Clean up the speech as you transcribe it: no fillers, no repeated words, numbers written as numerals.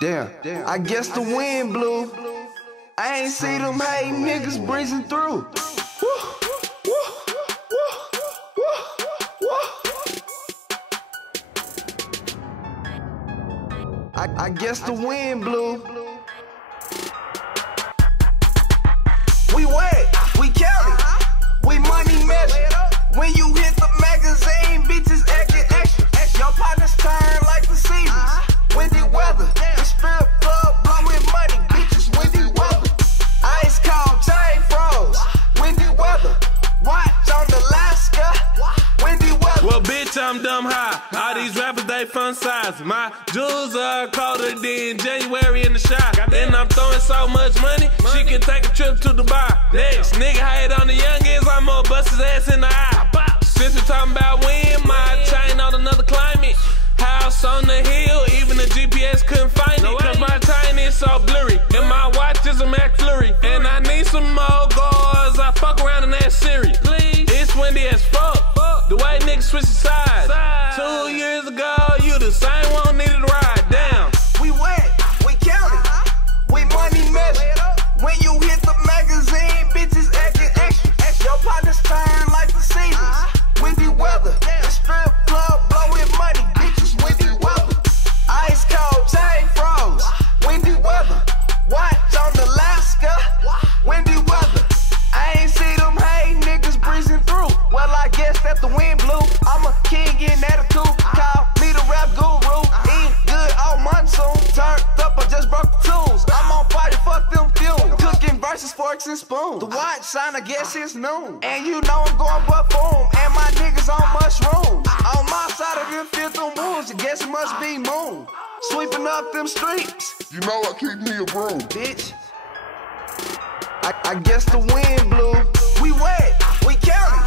Damn, I guess the wind blew. I ain't see them hating niggas breezing through. I guess the wind blew. We wet, we Cali, we money measure. When you hit the magazine, bitches acting extra. Your partners turn like the seasons. Windy weather, the strip club blowing money, bitches windy weather. Ice cold, chain froze, windy weather. Watch on Alaska, windy weather. Well, bitch, I'm dumb high. All these rappers, they fun size. My jewels are colder than January in the shop. And I'm throwing so much money, she can take a trip to Dubai. Next, nigga hate on the youngins, I'm gonna bust his ass in the eye. Since we talking about wind, my chain on another climate. House on the hill, even the GPS couldn't find it. Cause my chain is so blurry, and my watch is a McFlurry. And I need some more guards, I fuck around in that Siri. It's windy as fuck, the way niggas switch sides. 2 years ago, you the same one needed to ride down. We wet, we Cali, we money measure. When you hit the magazine, bitches acting extra. Your partners turn like the seasons. Windy weather, the strip club blowing money, bitches windy weather. Ice cold, chain froze, windy weather. Watch on Alaska, windy weather. I ain't see them hating niggas breezing through. Well, I guess that the wind blew. I'm a king in attitude. Call me the rap guru. Eat good all monsoon. Turned up, I just broke the tools. I'm on fire, fuck them fumes. Cooking versus forks and spoons. The watch sign, I guess it's noon. And you know I'm going but boom. And my niggas on mushrooms. On my side of them fifth on wolves, I guess it must be moon. Sweeping up them streets. You know I keep me a broom. Bitch, I guess the wind blew. We wet, we Cali,